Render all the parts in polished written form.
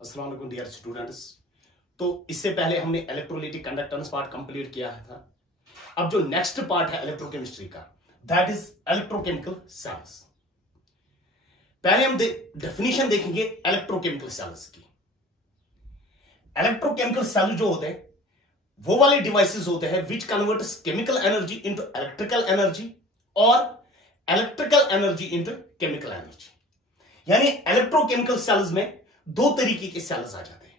अस्सलाम वालेकुम dear students. तो इससे पहले हमने इलेक्ट्रोलाइटिक कंडक्टेंस पार्ट कंप्लीट किया था। अब जो नेक्स्ट पार्ट है इलेक्ट्रोकेमिस्ट्री का, दैट इज इलेक्ट्रोकेमिकल सेल्स। पहले हम डेफिनेशन देखेंगे इलेक्ट्रोकेमिकल सेल्स की। इलेक्ट्रोकेमिकल सेल जो होते हैं वो वाले डिवाइसेस होते हैं which converts chemical energy into electrical energy और electrical energy into chemical energy. यानी इलेक्ट्रोकेमिकल सेल्स में दो तरीके के सेल्स आ जाते हैं।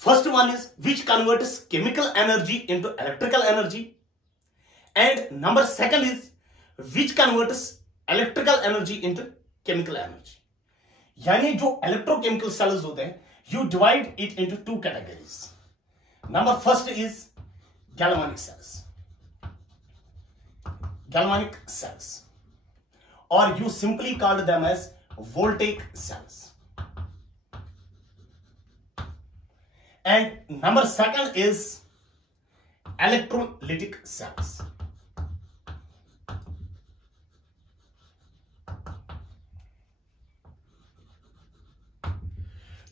First one is which converts chemical energy into electrical energy and number second is which converts electrical energy into chemical energy. यानी जो इलेक्ट्रोकेमिकल सेल्स होते हैं you divide it into two categories. Number first is galvanic cells. Galvanic cells, or you simply call them as voltaic cells. And number second is electrolytic cells.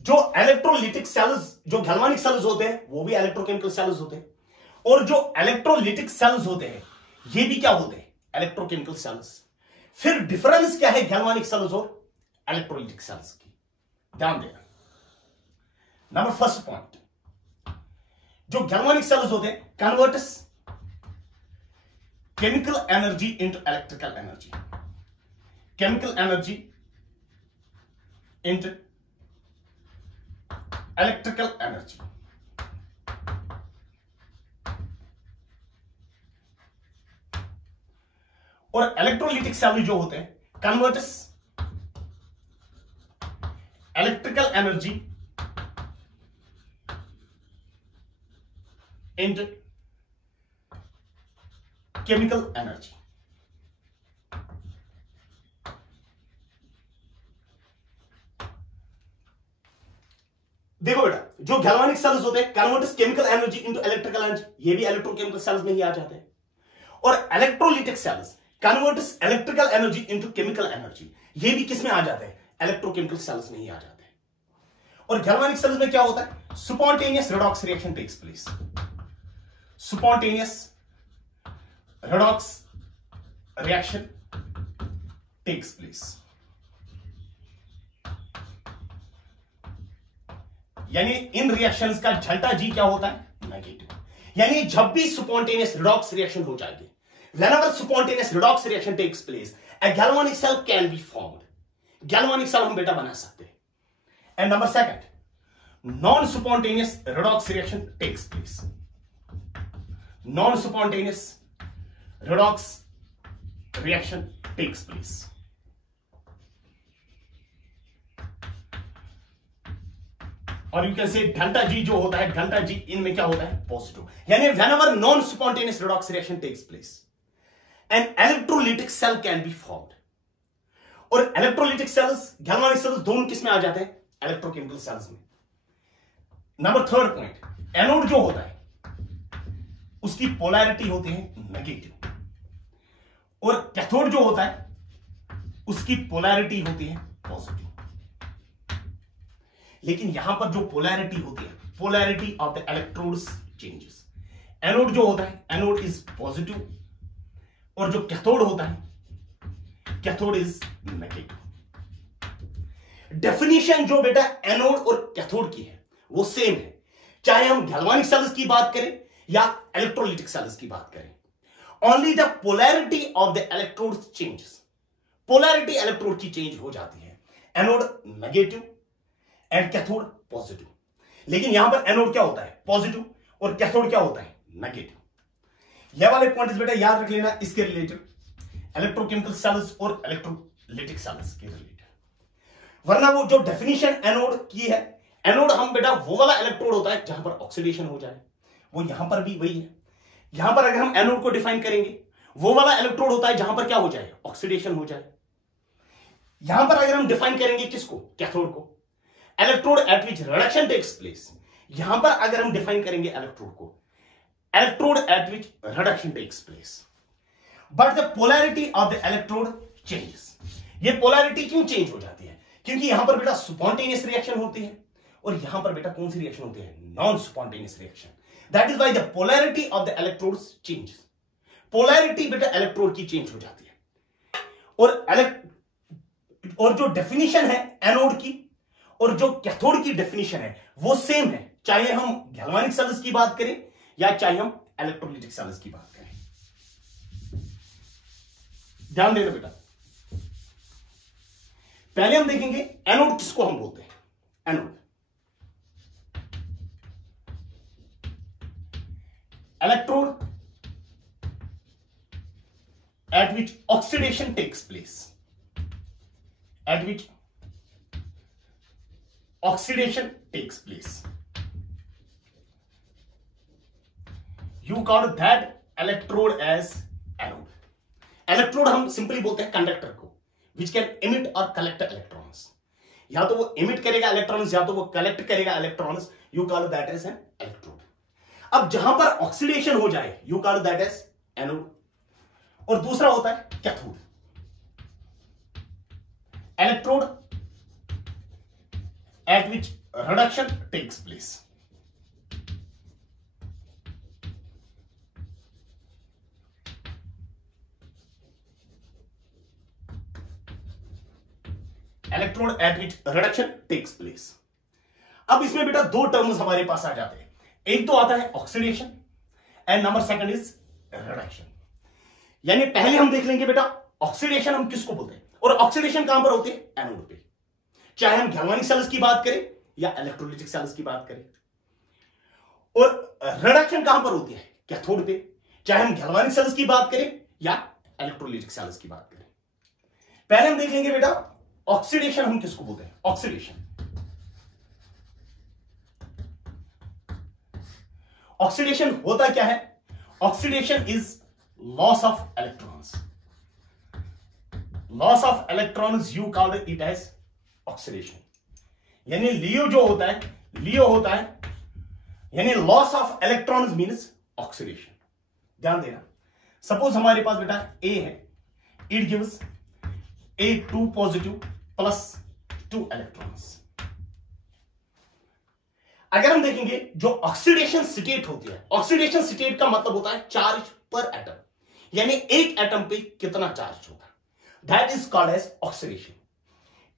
जो electrolytic sales, जो galvanic sales होते हैं वो भी electrochemical cells होते हैं, और जो इलेक्ट्रोलिटिक सेल्स होते हैं ये भी क्या होते हैं, इलेक्ट्रोकेमिकल सेल्स। फिर डिफरेंस क्या है गैल्वानिक सेल्स और इलेक्ट्रोलिटिक सेल्स की, ध्यान देना। नंबर फर्स्ट पॉइंट, जो गैल्वानिक सेल्स होते हैं converts chemical energy into electrical energy, chemical energy into electrical energy. और इलेक्ट्रोलिटिक सेल जो होते हैं converts electrical energy into chemical energy. देखो बेटा, जो गैल्वानिक सेल्स होते हैं converts chemical energy into electrical energy, ये भी इलेक्ट्रोकेमिकल सेल्स में ही आ जाते हैं। और electrolytic cells converts electrical energy into chemical energy, ये भी किस में आ जाते हैं, इलेक्ट्रोकेमिकल सेल्स में ही आ जाते हैं। और गैल्वानिक सेल्स में क्या होता है, spontaneous redox reaction takes place, spontaneous redox reaction takes place. यानी इन रिएक्शंस का डेल्टा जी क्या होता है, नेगेटिव। यानी जब भी स्पॉन्टेनियस रिडॉक्स रिएक्शन हो जाएगी, whenever spontaneous redox reaction takes place, a galvanic cell can be formed. Galvanic cell हम बेटा बना सकते हैं। And number second, non-spontaneous redox reaction takes place. Non-spontaneous redox reaction takes place. और you can say delta G जो होता है, delta G इनमें क्या होता है, पॉजिटिव। यानी whenever non-spontaneous redox reaction takes place, an electrolytic cell can be formed. और इलेक्ट्रोलिटिक सेल्स, गैल्वानिक सेल्स दोनों किस में आ जाते हैं, इलेक्ट्रोकेमिकल सेल्स में। नंबर थर्ड पॉइंट, एनोड जो होता है उसकी पोलैरिटी होती है नेगेटिव, और कैथोड जो होता है उसकी पोलैरिटी होती है पॉजिटिव। लेकिन यहां पर जो पोलैरिटी होती है, polarity of the electrodes changes. Anode जो होता है, एनोड इज पॉजिटिव, और जो कैथोड होता है, कैथोड इज नेगेटिव। डेफिनेशन जो बेटा एनोड और कैथोड की है वो सेम है, चाहे हम गैल्वानिक सेल्स की बात करें या इलेक्ट्रोलिटिक सेल्स की बात करें। Only the polarity of the electrodes changes, polarity electrode की चेंज हो जाती है, anode negative and cathode positive. लेकिन यहां पर एनोड क्या होता है, पॉजिटिव, और कैथोड क्या होता है, नेगेटिव। ये वाले पॉइंट्स बेटा याद रख लेना इसके रिलेटेड, इलेक्ट्रोकेमिकल सेल्स और इलेक्ट्रोलिटिक सेल्स के रिलेटेड। वरना वो जो डेफिनेशन एनोड की है, एनोड हम बेटा वो वाला इलेक्ट्रोड होता है जहां पर ऑक्सीडेशन हो जाए, वो यहां पर भी वही है। यहां पर अगर हम एनोड को डिफाइन करेंगे, वो वाला इलेक्ट्रोड होता है जहां पर क्या हो जाए, ऑक्सीडेशन हो जाए। यहां पर अगर हम डिफाइन करेंगे किसको, कैथोड को, electrode at which reduction takes place. यहां पर अगर हम डिफाइन करेंगे इलेक्ट्रोड को, electrode at which reduction takes place, but the polarity of the electrode changes. ये पोलैरिटी क्यों चेंज हो जाती है, क्योंकि यहां पर बेटा स्पॉन्टेनियस रिएक्शन होती है, और यहां पर बेटा कौन सी रिएक्शन होती है? Non spontaneous reaction. That is why the polarity of the electrodes changes. Polarity बेटा इलेक्ट्रोड की चेंज हो जाती है. और जो डेफिनेशन है एनोड की और जो कैथोड की डेफिनेशन है वो सेम है, चाहे हम गैल्वेनिक सेल्स की बात करें या चाहे हम इलेक्ट्रोलाइटिक सेल्स की बात करें. ध्यान देना बेटा. पहले हम देखेंगे एनोड किसको हम बोलते हैं. Anode electrode at which oxidation takes place. At which oxidation takes place. You call that electrode as anode. Electrode हम सिंपली बोलते हैं कंडक्टर को, which can emit or collect electrons. या तो वो emit करेगा इलेक्ट्रॉन्स या तो वो कलेक्ट करेगा electrons. You call that as an electrode. अब जहां पर ऑक्सीडेशन हो जाए you call that as anode. और दूसरा होता है cathode. Electrode at which reduction takes place. Electrode at which reduction takes place. अब इसमें बेटा दो टर्म्स हमारे पास आ जाते हैं. एक तो आता है oxidation and number second is reduction. यानी पहले हम देख लेंगे बेटा ऑक्सीडेशन हम किसको बोलते हैं और ऑक्सीडेशन कहां पर होती है? एनोड पे. चाहे हम गैल्वेनिक सेल्स की बात करें या इलेक्ट्रोलाइटिक सेल्स की बात करें. और रिडक्शन कहां पर होती है? कैथोड पे. चाहे हम गैल्वेनिक सेल्स की बात करें या इलेक्ट्रोलाइटिक सेल्स की बात करें. पहले हम देख लेंगे बेटा ऑक्सीडेशन हम किसको बोलते हैं. ऑक्सीडेशन ऑक्सीडेशन होता क्या है? Oxidation is loss of electrons. Loss of electrons you call it as oxidation. यानी लियो जो होता है, लियो होता है यानी loss of electrons means oxidation. ध्यान देना. सपोज हमारे पास बेटा ए है, it gives A2 positive plus 2 electrons. अगर हम देखेंगे जो ऑक्सीडेशन स्टेट होती है, ऑक्सीडेशन स्टेट का मतलब होता है चार्ज पर एटम. यानी एक एटम पे कितना चार्ज होगा, that is called as oxidation.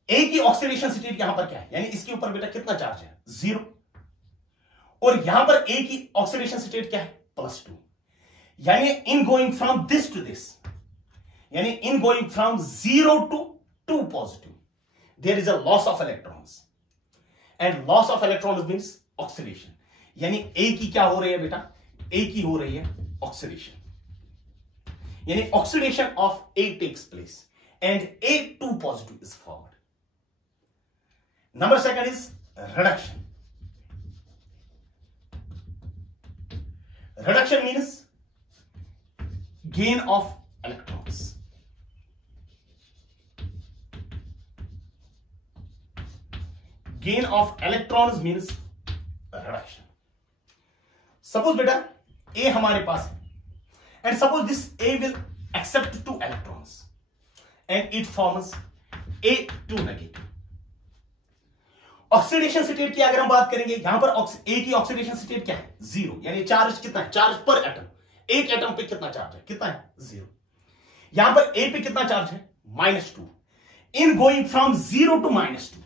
A की ऑक्सीडेशन स्टेट यहां पर क्या है? यानी इसके ऊपर बेटा कितना चार्ज है? 0. और यहां पर ए की ऑक्सीडेशन स्टेट क्या है? +2. यानी in going from this to this, यानी in going from 0 to 2 positive, there is a loss of electrons. And loss of electrons means oxidation. यानी ए की क्या हो रही है बेटा? ए की हो रही है ऑक्सीडेशन. यानी oxidation of A takes place and A2 positive is forward. Number second is reduction. Reduction means gain of electrons. Gain of electrons means reduction. Suppose बेटा ए हमारे पास है and suppose this A will accept 2 electrons and it forms A2 negative. Oxidation state की अगर हम बात करेंगे, यहां पर ए की ऑक्सीडेशन स्टेट क्या है? 0. यानी चार्ज कितना है? चार्ज पर एटम. एक एटम पे कितना चार्ज है? कितना है? 0. यहां पर ए पे कितना चार्ज है? -2. इन गोइंग फ्रॉम 0 to -2,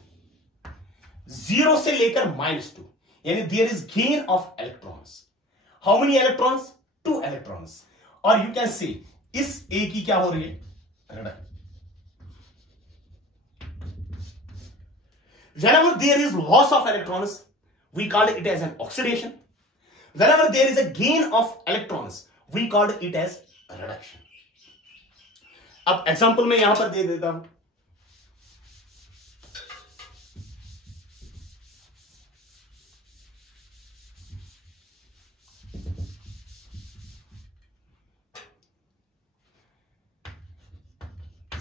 0 से लेकर -2, यानी there is gain of electrons. How many electrons? 2 electrons. और यू कैन सी इस ए की क्या हो रही है? Reduction. Whenever there is loss of electrons, we call it as an oxidation. Whenever there is a gain of electrons, we call it as reduction. अब example मैं यहां पर दे देता हूं.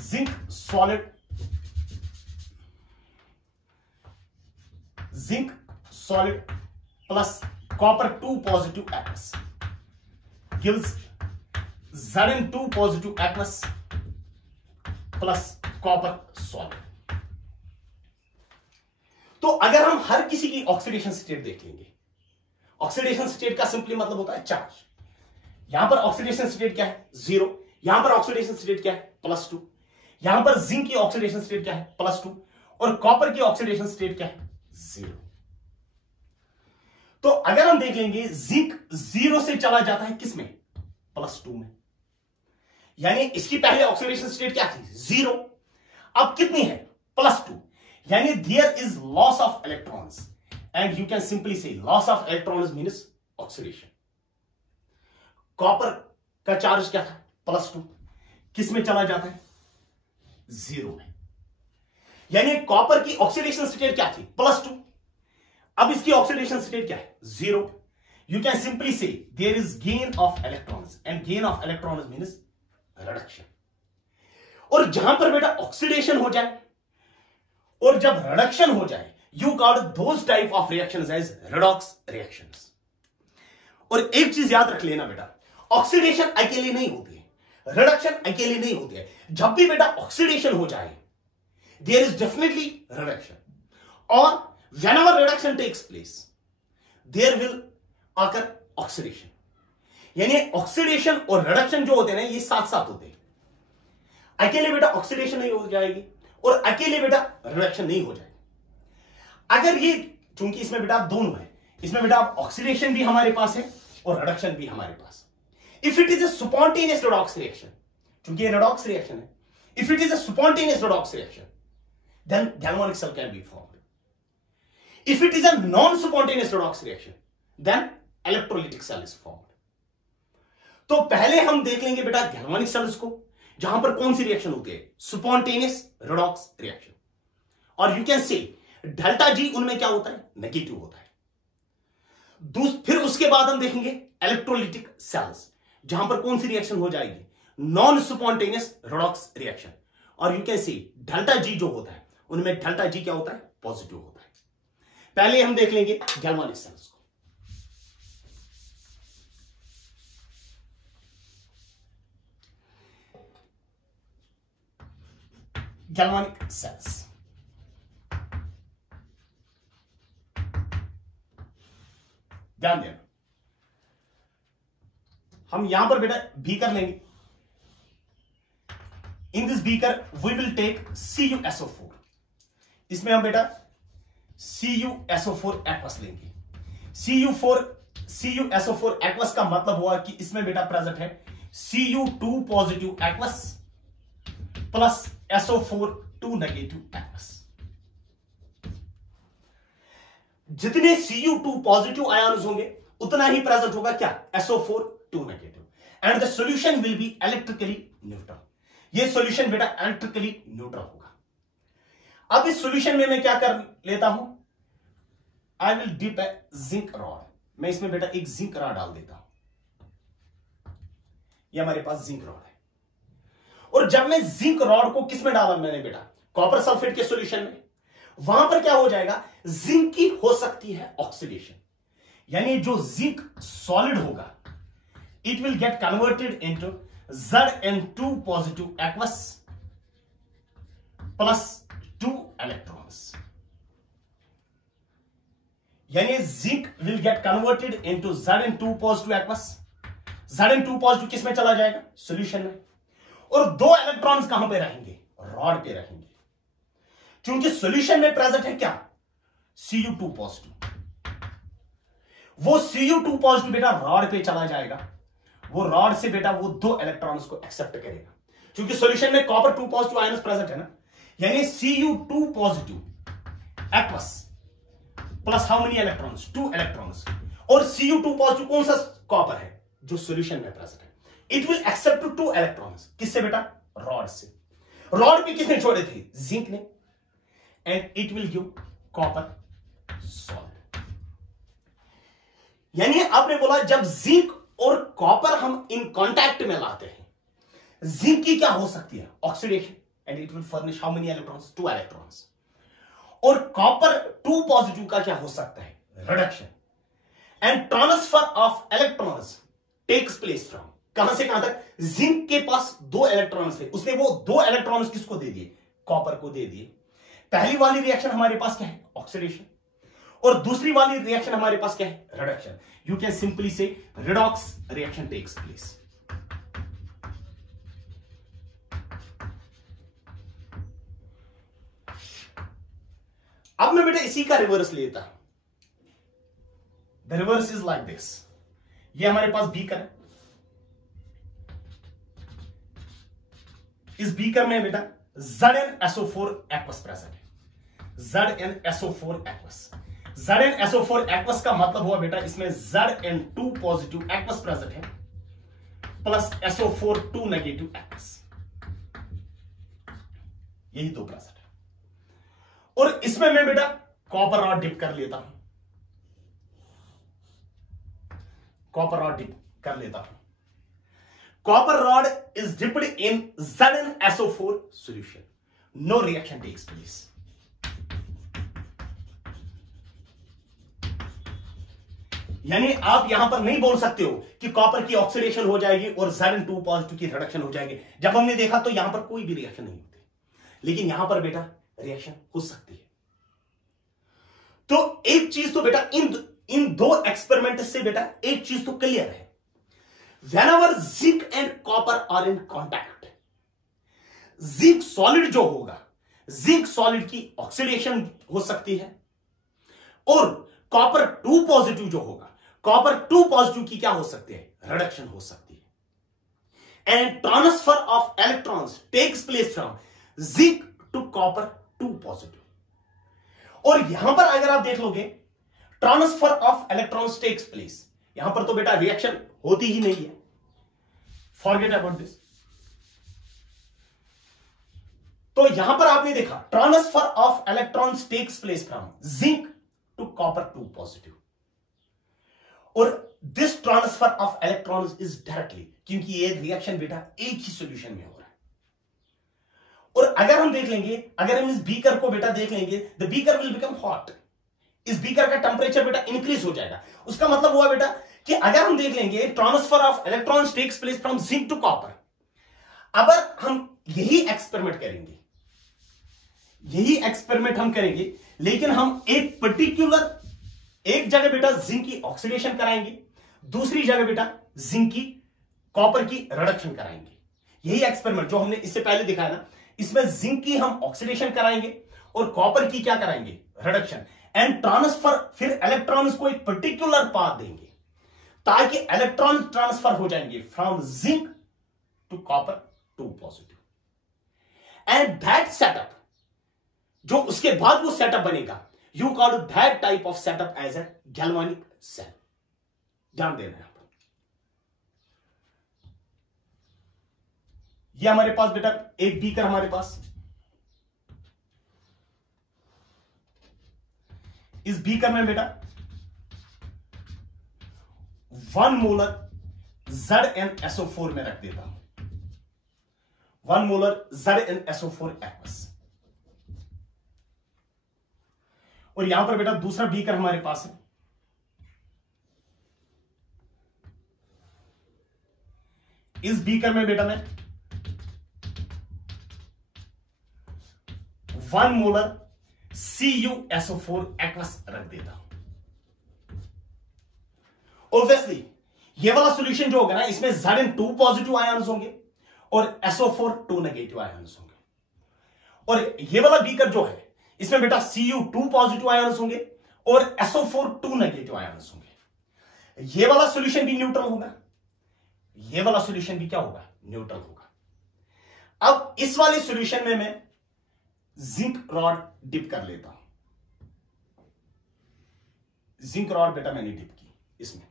Zinc solid plus copper 2 positive aqueous gives Zn2 positive aqueous plus copper solid. तो अगर हम हर किसी की ऑक्सीडेशन स्टेट देख लेंगे, ऑक्सीडेशन स्टेट का सिंपली मतलब होता है चार्ज। यहां पर ऑक्सीडेशन स्टेट क्या है? 0। यहां पर ऑक्सीडेशन स्टेट क्या है? +2। यहां पर जिंक की ऑक्सीडेशन स्टेट क्या है? +2। और कॉपर की ऑक्सीडेशन स्टेट क्या है? 0। तो अगर हम देख लेंगे जिंक 0 से चला जाता है किसमें? +2 में। यानी इसकी पहले ऑक्सीडेशन स्टेट क्या थी? 0। अब कितनी है? +2। यानी there is loss of electrons and you can simply say loss of electrons means oxidation. Copper का चार्ज क्या था? +2। किस में चला जाता है? 0 में। यानी कॉपर की ऑक्सीडेशन स्टेट क्या थी? +2। अब इसकी ऑक्सीडेशन स्टेट क्या है? 0। You can simply say there is gain of electrons and gain of electrons means reduction. और जहां पर बेटा ऑक्सीडेशन हो जाए और जब रिडक्शन हो जाए, you call those type of reactions as redox reactions. और एक चीज याद रख लेना बेटा, ऑक्सीडेशन अकेले नहीं होती है, रिडक्शन अकेले नहीं होती है। जब भी बेटा ऑक्सीडेशन हो जाए, देयर इज डेफिनेटली रिडक्शन, और whenever reduction takes place there will occur oxidation. यानी ऑक्सीडेशन और रिडक्शन जो होते हैं ना, ये साथ साथ होते हैं। अकेले बेटा ऑक्सीडेशन नहीं हो जाएगी और अकेले बेटा रिडक्शन नहीं हो जाएगी। अगर ये, चूंकि इसमें बेटा दोनों है, इसमें बेटा ऑक्सीडेशन भी हमारे पास है और रिडक्शन भी हमारे पास। If it is a spontaneous redox reaction, चूंकि ये रेडॉक्स रिएक्शन है, if it is a spontaneous redox reaction, then galvanic cell can be formed. If it is a non-spontaneous redox reaction, then electrolytic cell is formed. तो पहले हम देख लेंगे बेटा galvanic cells को, जहां पर कौन सी रिएक्शन होती है? Spontaneous redox reaction. और you can say delta G उनमें क्या होता है? नेगेटिव होता है। फिर उसके बाद हम देखेंगे इलेक्ट्रोलिटिक सेल्स, जहां पर कौन सी रिएक्शन हो जाएगी? Non spontaneous redox reaction. और you can say delta G जो होता है, उनमें डेल्टा जी क्या होता है? पॉजिटिव होता है। पहले हम देख लेंगे गैल्वेनिक सेल्स को। गैल्वेनिक सेल्स, ध्यान देना, हम यहां पर बेटा बीकर लेंगे। In this beaker we will take CuSO4। इसमें हम बेटा CuSO4 एक्वस लेंगे। CuSO4 एक्वस का मतलब हुआ कि इसमें बेटा प्रेजेंट है Cu2 positive aqueous plus SO4 2 negative aqueous. जितने Cu2 पॉजिटिव आयन्स होंगे उतना ही प्रेजेंट होगा क्या? SO4 2 negative. And the solution will be electrically neutral. ये सॉल्यूशन बेटा इलेक्ट्रिकली न्यूट्रल होगा। अब इस सॉल्यूशन में मैं क्या कर लेता हूं? I will dip a zinc rod. मैं इसमें बेटा एक जिंक रॉड डाल देता हूं। ये हमारे पास जिंक रॉड है। और जब मैं जिंक रॉड को किस में डाला मैंने बेटा? कॉपर सल्फेट के सॉल्यूशन में। वहां पर क्या हो जाएगा? जिंक की हो सकती है ऑक्सीडेशन, यानी जो जिंक सॉलिड होगा it will get converted into Zn2 positive aqueous plus 2 electrons. यानी zinc will get converted into Zn2 positive aqueous. Zn2 positive किस में चला जाएगा? सॉल्यूशन में। और 2 इलेक्ट्रॉन्स कहां पे रहेंगे? रॉड पे रहेंगे। क्योंकि सॉल्यूशन में प्रेजेंट है क्या? Cu2 positive. वो Cu2 पॉजिटिव बेटा रॉड पे चला जाएगा। वो रॉड से बेटा वो 2 इलेक्ट्रॉन्स को एक्सेप्ट करेगा, क्योंकि सॉल्यूशन में कॉपर 2 पॉजिटिव आयन्स प्रेजेंट है ना। यानी Cu2 positive aqueous plus how many electrons? 2 electrons. और Cu2 पॉजिटिव कौन सा कॉपर है? जो सॉल्यूशन में प्रेजेंट है। It will accept 2 electrons. किससे बेटा? रॉड से। रॉड पे किसने छोड़े थे? जिंक ने। And it will give copper salt. यानी आपने बोला जब जिंक और कॉपर हम इन कांटेक्ट में लाते हैं, जिंक की क्या हो सकती है? Oxidation. And it will furnish how many electrons? 2 electrons. और कॉपर 2 पॉजिटिव का क्या हो सकता है? Reduction. And transfer of electrons takes place from, कहां से कहां तक? जिंक के पास 2 इलेक्ट्रॉन्स थे, उसने वो 2 इलेक्ट्रॉन्स किसको दे दिए? कॉपर को दे दिए। पहली वाली रिएक्शन हमारे पास क्या है, ऑक्सीडेशन, और दूसरी वाली रिएक्शन हमारे पास क्या है, रिडक्शन. यू कैन सिंपली से रिडॉक्स रिएक्शन टेक्स प्लेस. अब मैं बेटा इसी का रिवर्स लेता हूं. The reverse is like this. ये हमारे पास बीकर है. इस बीकर में बेटा ZnSO4 एक्वस प्रेजेंट है. ZnSO4 aqueous. ZnSO4 एक्वस का मतलब हुआ बेटा इसमें Zn2 पॉजिटिव एक्वस प्रेजेंट है प्लस SO4 2 नेगेटिव एक्वस. यही दो प्रेजेंट है. और इसमें मैं बेटा कॉपर रॉड डिप कर लेता हूं. कॉपर रॉड डिप कर लेता हूं. Copper rod is dipped in ZnSO4 solution. No reaction takes place. यानी आप यहां पर नहीं बोल सकते हो कि कॉपर की ऑक्सीडेशन हो जाएगी और Zn2 पॉजिटिव की रिडक्शन हो जाएगी. जब हमने देखा तो यहां पर कोई भी रिएक्शन नहीं होती, लेकिन यहां पर बेटा रिएक्शन हो सकती है. तो एक चीज तो बेटा इन दो एक्सपेरिमेंट से बेटा एक चीज तो क्लियर है. Whenever zinc and copper are in contact, zinc solid जो होगा, जिंक सॉलिड की ऑक्सीडेशन हो सकती है, और कॉपर 2 पॉजिटिव जो होगा, कॉपर 2 पॉजिटिव की क्या हो सकती है, रिडक्शन हो सकती है. And transfer of electrons takes place from zinc to copper 2 positive. और यहां पर अगर आप देख लोगे transfer of electrons takes place, यहां पर तो बेटा रिएक्शन होती ही नहीं है. Forget about this. तो यहां पर आपने देखा transfer of electrons takes place from zinc to copper 2 positive. और this transfer of electrons is directly, क्योंकि ये रिएक्शन बेटा एक ही सॉल्यूशन में हो रहा है. और अगर हम देख लेंगे, अगर हम इस बीकर को बेटा देख लेंगे, the beaker will become hot. इस बीकर का टेंपरेचर बेटा इंक्रीज हो जाएगा. उसका मतलब हुआ बेटा कि अगर हम देख लेंगे transfer of electrons takes place from zinc to copper. अगर हम यही एक्सपेरिमेंट करेंगे, यही एक्सपेरिमेंट हम करेंगे, लेकिन हम एक पर्टिकुलर एक जगह बेटा जिंक की ऑक्सीडेशन कराएंगे, दूसरी जगह बेटा जिंक की कॉपर की रिडक्शन कराएंगे. यही एक्सपेरिमेंट जो हमने इससे पहले दिखाया ना, इसमें जिंक की हम ऑक्सीडेशन कराएंगे और कॉपर की क्या कराएंगे, रिडक्शन. एंड ट्रांसफर, फिर इलेक्ट्रॉन्स को एक पर्टिकुलर पाथ देंगे ताकि इलेक्ट्रॉन ट्रांसफर हो जाएंगे from zinc to copper 2 positive. And that setup, जो उसके बाद वो सेटअप बनेगा, you call that type of setup as a galvanic cell. ध्यान देना. यहां पर ये हमारे पास बेटा एक बीकर हमारे पास, इस बीकर में बेटा 1 मोलर ZnSO4 में रख देता हूं. 1 मोलर ZnSO4 एक्वस. और यहां पर बेटा दूसरा बीकर हमारे पास है. इस बीकर में बेटा मैं 1 मोलर CuSO4 एक्वस रख देता हूं. ऑब्वियसली ये वाला सॉल्यूशन जो होगा ना, इसमें Zn2 पॉजिटिव आयन्स होंगे और SO4 2 नेगेटिव आयन्स होंगे. और ये वाला बीकर जो है, इसमें बेटा Cu2 पॉजिटिव आयन्स होंगे और SO4 2 नेगेटिव आयन्स होंगे. ये वाला सॉल्यूशन भी न्यूट्रल होगा, ये वाला सॉल्यूशन भी क्या होगा, न्यूट्रल होगा. अब इस वाले सॉल्यूशन में मैं जिंक रॉड डिप कर लेता हूं. जिंक रॉड बेटा मैंने डिप की इसमें,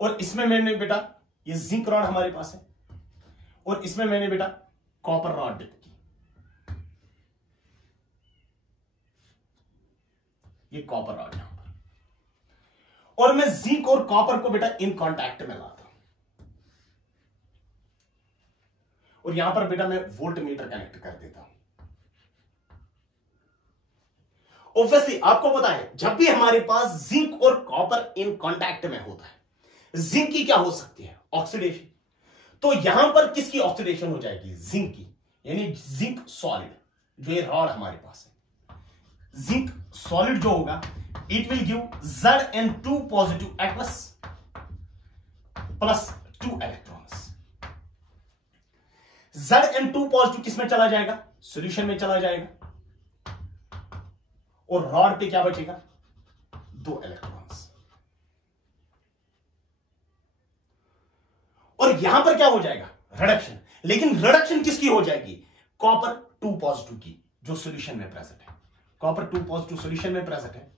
और इसमें मैंने बेटा ये जिंक रॉड हमारे पास है, और इसमें मैंने बेटा कॉपर रॉड डिप की. ये कॉपर रॉड यहां पर, और मैं जिंक और कॉपर को बेटा इन कांटेक्ट में लाता हूं, और यहां पर बेटा मैं वोल्ट मीटर कनेक्ट कर देता हूं. ऑब्वियसली आपको पता है, जब भी हमारे पास जिंक और कॉपर इन कांटेक्ट में होता है, जिंक की क्या हो सकती है, ऑक्सीडेशन. तो यहां पर किसकी ऑक्सीडेशन हो जाएगी, जिंक की, यानी जिंक सॉलिड, जो ये रॉड हमारे पास है, जिंक सॉलिड जो होगा, it will give Zn2 positive aqueous plus 2 electrons. Zn2 positive किसमें चला जाएगा? सॉल्यूशन में चला जाएगा, और रॉड पे क्या बचेगा? 2 इलेक्ट्रॉन्स। और यहां पर क्या हो जाएगा? रिडक्शन। लेकिन रिडक्शन किसकी हो जाएगी? कॉपर 2 पॉजिटिव की, जो सॉल्यूशन में प्रेजेंट है। कॉपर 2 पॉजिटिव सॉल्यूशन में प्रेजेंट है,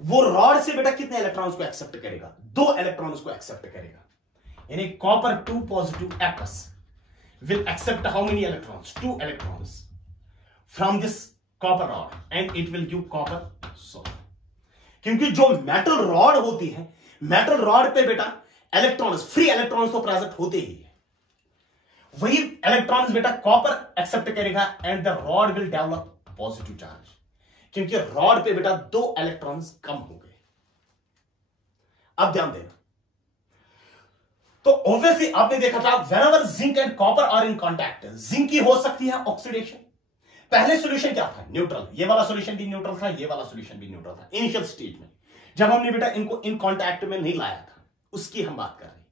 वो रॉड से बेटा कितने इलेक्ट्रॉन्स को एक्सेप्ट करेगा? 2 इलेक्ट्रॉन्स को एक्सेप्ट करेगा। यानी copper 2 positive aqueous will accept how many electrons? 2 electrons from this copper rod and it will give copper solid. क्योंकि जो मेटल रॉड होती है, मेटल रॉड पे बेटा इलेक्ट्रॉन्स, फ्री इलेक्ट्रॉन्स तो प्रेजेंट होते ही है, वही इलेक्ट्रॉन्स बेटा कॉपर एक्सेप्ट करेगा and the rod will develop positive charge, क्योंकि रॉड पे बेटा 2 इलेक्ट्रॉन्स कम हो गए। अब ध्यान देना, तो ऑब्वियसली आपने देखा था whenever zinc and copper are in contact, zinc की हो सकती है ऑक्सीडेशन। पहले सॉल्यूशन क्या था? न्यूट्रल। ये वाला सॉल्यूशन भी न्यूट्रल था, ये वाला सॉल्यूशन भी न्यूट्रल था इनिशियल स्टेज में, जब हमने बेटा इनको इन कांटेक्ट में नहीं लाया था, उसकी हम बात कर रहे हैं।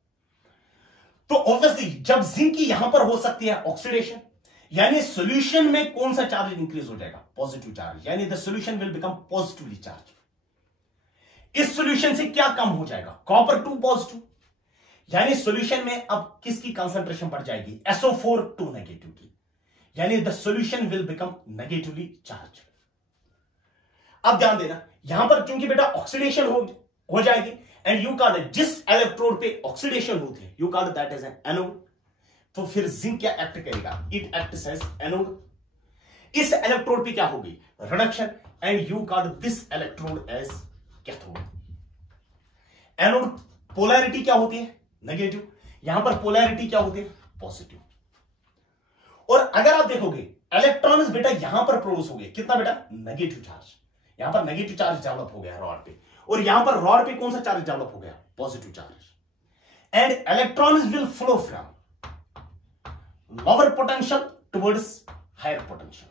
तो ऑब्वियसली जब जिंक की यहां पर हो सकती है ऑक्सीडेशन, यानी सॉल्यूशन में कौन सा चार्ज इंक्रीज हो जाएगा? पॉजिटिव चार्ज, यानी the solution will become positively charge. इस सॉल्यूशन से क्या कम हो जाएगा? कॉपर 2 पॉजिटिव, यानी सॉल्यूशन में अब किसकी कंसंट्रेशन बढ़ जाएगी? SO4 2 नेगेटिव की, यानी the solution will become negatively charge. अब ध्यान देना, यहां पर क्योंकि बेटा ऑक्सीडेशन हो जाएगी, एंड यू कॉल जिस इलेक्ट्रोड पे ऑक्सीडेशन होती है, you call that as an anode. तो फिर जिंक क्या एक्ट करेगा? It acts as anode. इस इलेक्ट्रोड पे क्या होगी? Reduction, and you call this electrode as cathode. Anode polarity क्या होती है? नेगेटिव। यहां पर पोलैरिटी क्या होती है? पॉजिटिव। और अगर आप देखोगे इलेक्ट्रॉन्स बेटा यहां पर प्रोड्यूस हो गए, कितना बेटा? Negative charge. यहां पर नेगेटिव चार्ज डेवलप हो गया रॉड पे, और यहां पर रॉड पे कौन सा चार्ज डेवलप हो गया? Positive charge. And electrons will flow from lower potential towards higher potential.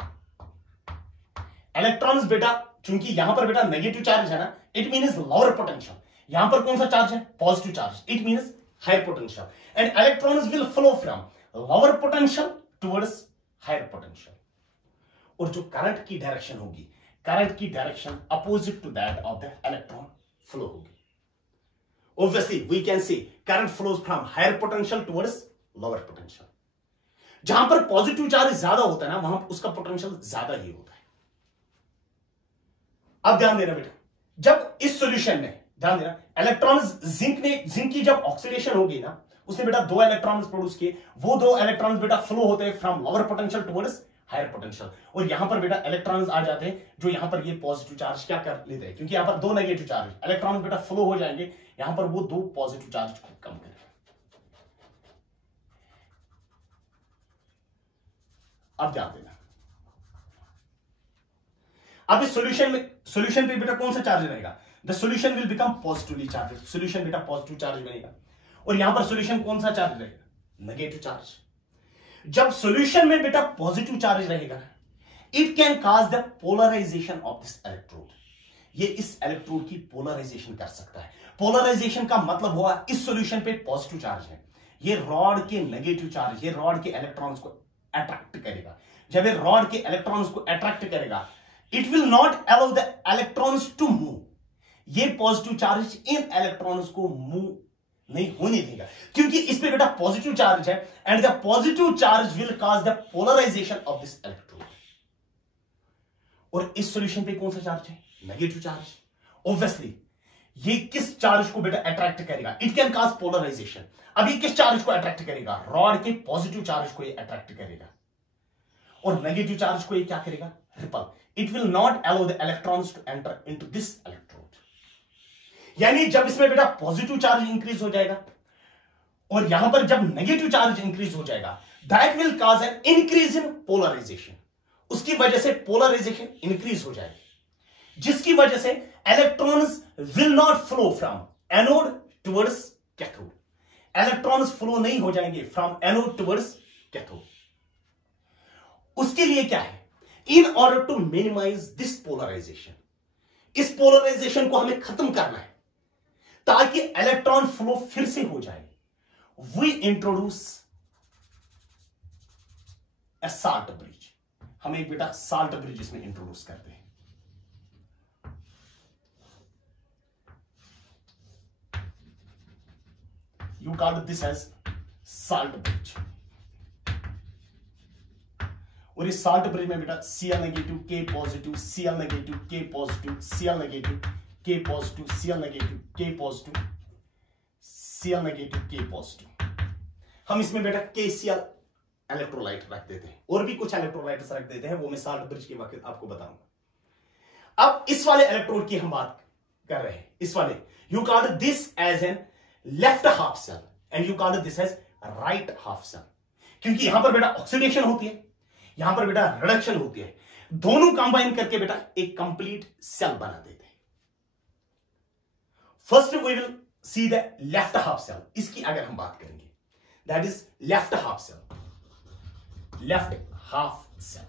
Electrons बेटा चूंकि यहां पर बेटा नेगेटिव चार्ज है ना, इट मीन्स लोअर पोटेंशियल। यहां पर कौन सा चार्ज है? Positive charge, it means higher potential. And electrons will flow from lower potential towards higher potential. और जो करंट की डायरेक्शन होगी, करंट की direction opposite to that of the electron flow होगी। Obviously we can see current flows from higher potential towards lower potential. जहां पर positive charge ज्यादा होता है ना, वहां उसका पोटेंशियल ज्यादा ही होता है। अब ध्यान देना बेटा, जब इस सॉल्यूशन में ध्यान देना, इलेक्ट्रॉन्स जिंक की जब ऑक्सीडेशन होगी ना, उसने बेटा 2 इलेक्ट्रॉन्स प्रोड्यूस किए, वो 2 इलेक्ट्रॉन्स बेटा फ्लो होते हैं from lower potential towards higher potential, और यहां पर बेटा इलेक्ट्रॉन्स आ जाते हैं जो यहां पर ये पॉजिटिव चार्ज क्या कर लेते हैं, क्योंकि यहां पर 2 नेगेटिव चार्ज, इलेक्ट्रॉन्स बेटा फ्लो हो जाएंगे, यहां पर वो 2 पॉजिटिव चार्ज को कम करेंगे। अब ध्यान देना, अब इस सॉल्यूशन पे बेटा कौन सा चार्ज रहेगा? The solution will become positively charge. Solution बेटा पॉजिटिव चार्ज बनेगा, और यहां पर सॉल्यूशन कौन सा चार्ज रहेगा? Negative charge. जब सॉल्यूशन में बेटा पॉजिटिव चार्ज रहेगा, it can cause the polarisation of this electrode. ये इस इलेक्ट्रोड की पोलराइजेशन कर सकता है। पोलराइजेशन का मतलब हुआ इस सॉल्यूशन पे पॉजिटिव चार्ज है, ये रॉड के नेगेटिव चार्ज, ये रॉड के इलेक्ट्रॉन्स को अट्रैक्ट करेगा। जब ये रॉड के इलेक्ट्रॉन्स को अट्रैक्ट करेगा, it will not allow the electrons to move. ये पॉजिटिव चार्ज इन इलेक्ट्रॉन्स को मूव नहीं होने देगा, क्योंकि इस पे बेटा पॉजिटिव चार्ज है, and the positive charge will cause the polarisation of this electrode. और इस सॉल्यूशन पे कौन सा चार्ज है? Negative charge. ऑब्वियसली ये किस चार्ज को बेटा अट्रैक्ट करेगा? It can cause polarisation. अब ये किस चार्ज को अट्रैक्ट करेगा? रॉड के पॉजिटिव चार्ज को ये अट्रैक्ट करेगा, और नेगेटिव चार्ज को ये क्या करेगा? Repel. It will not allow the electrons to enter into this electrode. यानी जब इसमें बेटा पॉजिटिव चार्ज इंक्रीज हो जाएगा, और यहां पर जब नेगेटिव चार्ज इंक्रीज हो जाएगा, that will cause an increase in polarisation. उसकी वजह से पोलराइजेशन इंक्रीज हो जाएगी, जिसकी वजह से electrons will not flow from anode towards cathode. Electrons flow नहीं हो जाएंगे फ्रॉम एनोड टुवर्ड्स कैथोड। उसके लिए क्या है, in order to minimise this polarisation, इस पोलराइजेशन को हमें खत्म करना है ताकि इलेक्ट्रॉन फ्लो फिर से हो जाए, we introduce a salt bridge, हम एक बेटा साल्ट ब्रिज इसमें इंट्रोड्यूस करते हैं। You call this as salt bridge, और इस साल्ट ब्रिज में बेटा Cl negative, K positive, Cl negative, K positive, Cl negative, K positive, Cl negative, K positive, Cl negative, K positive, हम इसमें बेटा KCl इलेक्ट्रोलाइट रख देते हैं, और भी कुछ इलेक्ट्रोलाइट्स रख देते हैं, वो मैं साल्ट ब्रिज के वक्त आपको बताऊंगा। अब इस वाले इलेक्ट्रोड की हम बात कर रहे हैं, इस वाले, you call this as an left half cell and you call this as right half cell, क्योंकि यहां पर बेटा ऑक्सीडेशन होती है, यहां पर बेटा रिडक्शन होती है, दोनों कंबाइन करके बेटा एक कंप्लीट सेल बना देते हैं। First we will see the left half cell, इसकी अगर हम बात करेंगे, that is left half cell, left half cell.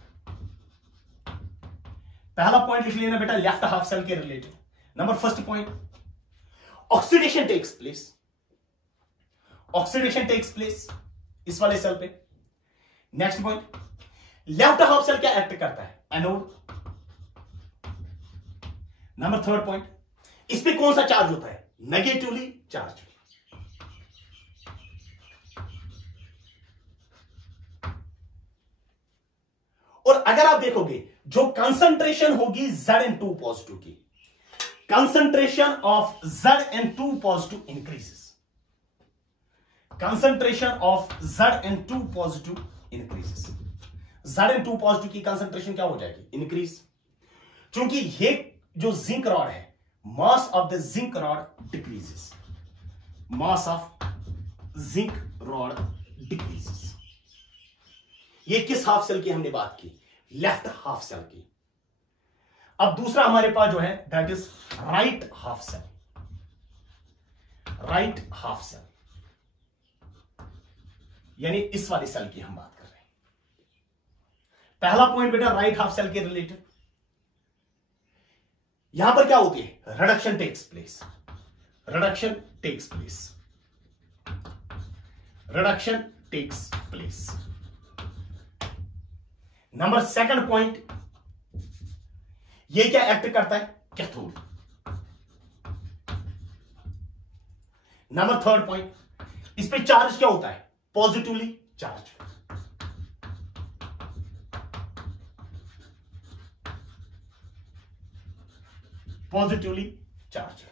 पहला पॉइंट लिख लेना बेटा लेफ्ट हाफ सेल के related. Number first point, oxidation takes place, oxidation takes place इस वाले सेल पे। Next point, left half cell क्या एक्ट करता है, एनोड। नंबर थर्ड पॉइंट, इस पे कौन सा चार्ज होता है, नेगेटिवली चार्ज। और अगर आप देखोगे जो कंसंट्रेशन होगी Zn2 पॉजिटिव की, concentration of Zn2 positive increases, concentration of Zn2 positive increases, Zn2 positive की कंसंट्रेशन क्या हो जाएगी, इंक्रीज, क्योंकि ये जो जिंक रॉड है, mass of the zinc rod decreases, mass of zinc rod decreases. ये किस हाफ सेल की हमने बात की, लेफ्ट हाफ सेल की। अब दूसरा हमारे पास जो है that is right half cell, right half cell, यानी इस वाली सेल की हम बात कर रहे हैं। पहला पॉइंट बेटा राइट हाफ सेल के रिलेटेड, यहां पर क्या होती है, reduction takes place, reduction takes place, reduction takes place. Number second point, ये क्या एक्ट करता है, कैथोड। नंबर थर्ड पॉइंट, इस पे चार्ज क्या होता है, पॉजिटिवली चार्ज। Positively charge.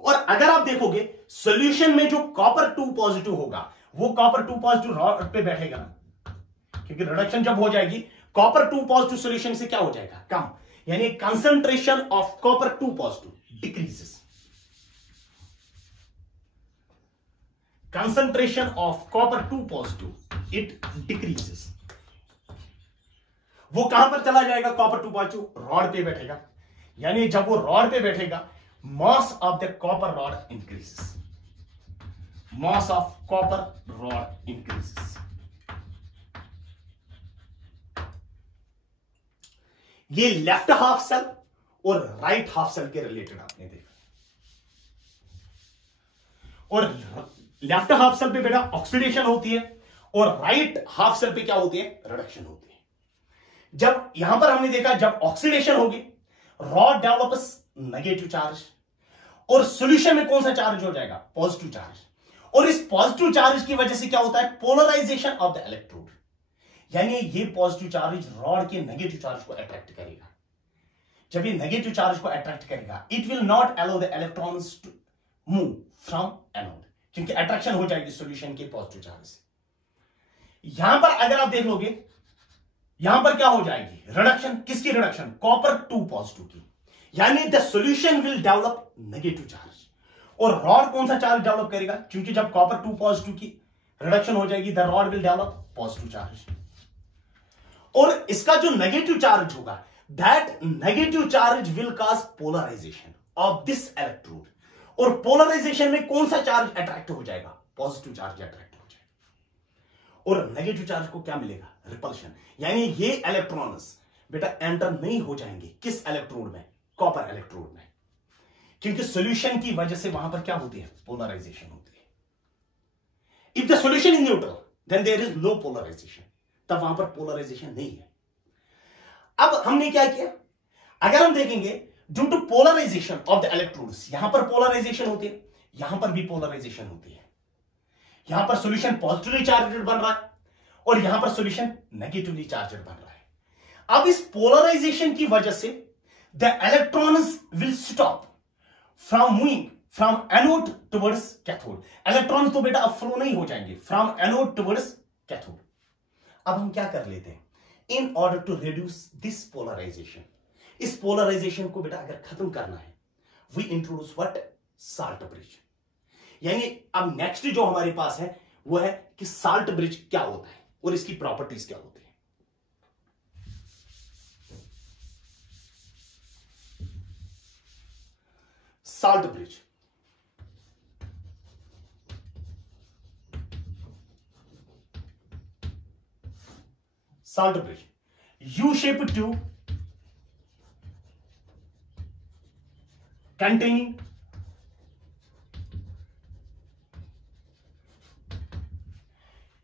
और अगर आप देखोगे सॉल्यूशन में जो कॉपर 2 पॉजिटिव होगा, वो कॉपर 2 पॉजिटिव रॉड पे बैठेगा, क्योंकि रिडक्शन जब हो जाएगी कॉपर 2 पॉजिटिव सॉल्यूशन से क्या हो जाएगा, कम, यानी concentration of copper 2 positive decreases, concentration of copper 2 positive it decreases. वो कहां पर चला जाएगा, कॉपर 2 पॉजिटिव रॉड पे बैठेगा, यानी जब वो रॉड पे बैठेगा mass of the copper rod increases, mass of copper rod increases. ये लेफ्ट हाफ सेल और राइट हाफ सेल के रिलेटेड आपने देखा। और लेफ्ट हाफ सेल पे बेटा ऑक्सीडेशन होती है और राइट हाफ सेल पे क्या होती है, रिडक्शन होती है। जब यहां पर हमने देखा जब ऑक्सीडेशन होगी रॉड डेवलप्स नेगेटिव चार्ज, और सॉल्यूशन में कौन सा चार्ज हो जाएगा, पॉजिटिव चार्ज, और इस पॉजिटिव चार्ज की वजह से क्या होता है, पोलराइजेशन ऑफ द इलेक्ट्रोड, यानी ये पॉजिटिव चार्ज रॉड के नेगेटिव चार्ज को अट्रैक्ट करेगा। जब ये नेगेटिव चार्ज को अट्रैक्ट करेगा it will not allow the electrons to move from anode, क्योंकि अट्रैक्शन हो जाएगी सॉल्यूशन के पॉजिटिव चार्ज से। यहां पर अगर आप देख लोगे यहां पर क्या हो जाएगी, रिडक्शन, किसकी रिडक्शन, कॉपर 2 पॉजिटिव की, यानी the solution will develop negative charge, और रॉड कौन सा चार्ज डेवलप करेगा, क्योंकि जब कॉपर 2 पॉजिटिव की रिडक्शन हो जाएगी the rod will develop positive charge, और इसका जो नेगेटिव चार्ज होगा that negative charge will cause polarisation of this electrode, और पोलराइजेशन में कौन सा चार्ज अट्रैक्ट हो जाएगा, पॉजिटिव चार्ज अट्रैक्ट हो जाएगा, और नेगेटिव चार्ज को क्या मिलेगा, रिपल्शन, यानी ये इलेक्ट्रॉन्स बेटा एंटर नहीं हो जाएंगे किस इलेक्ट्रोड में, कॉपर इलेक्ट्रोड में, क्योंकि सॉल्यूशन की वजह से वहां पर क्या होती है, पोलराइजेशन होती है। If the solution is neutral then there is no polarisation, तब वहां पर पोलराइजेशन नहीं है। अब हमने क्या किया, अगर हम देखेंगे due to polarisation of the electrodes, यहां पर पोलराइजेशन होती है, यहां पर भी पोलराइजेशन होती है, यहां पर सॉल्यूशन पॉजिटिवली चार्जड बन रहा है और यहां पर सॉल्यूशन नेगेटिवली चार्जड बन रहा है। अब इस पोलराइजेशन की वजह से the electrons will stop from moving from anode towards cathode. Electrons तो बेटा अब फ्लो नहीं हो जाएंगे फ्रॉम एनोड टुवर्ड्स कैथोड। अब हम क्या कर लेते हैं, in order to reduce this polarisation, इस पोलराइजेशन को बेटा अगर खत्म करना है, we introduce what, salt bridge. यानी अब नेक्स्ट जो हमारे पास है वो है कि साल्ट ब्रिज क्या होता है और इसकी प्रॉपर्टीज क्या होती है। Salt bridge, salt bridge, U-shaped tube containing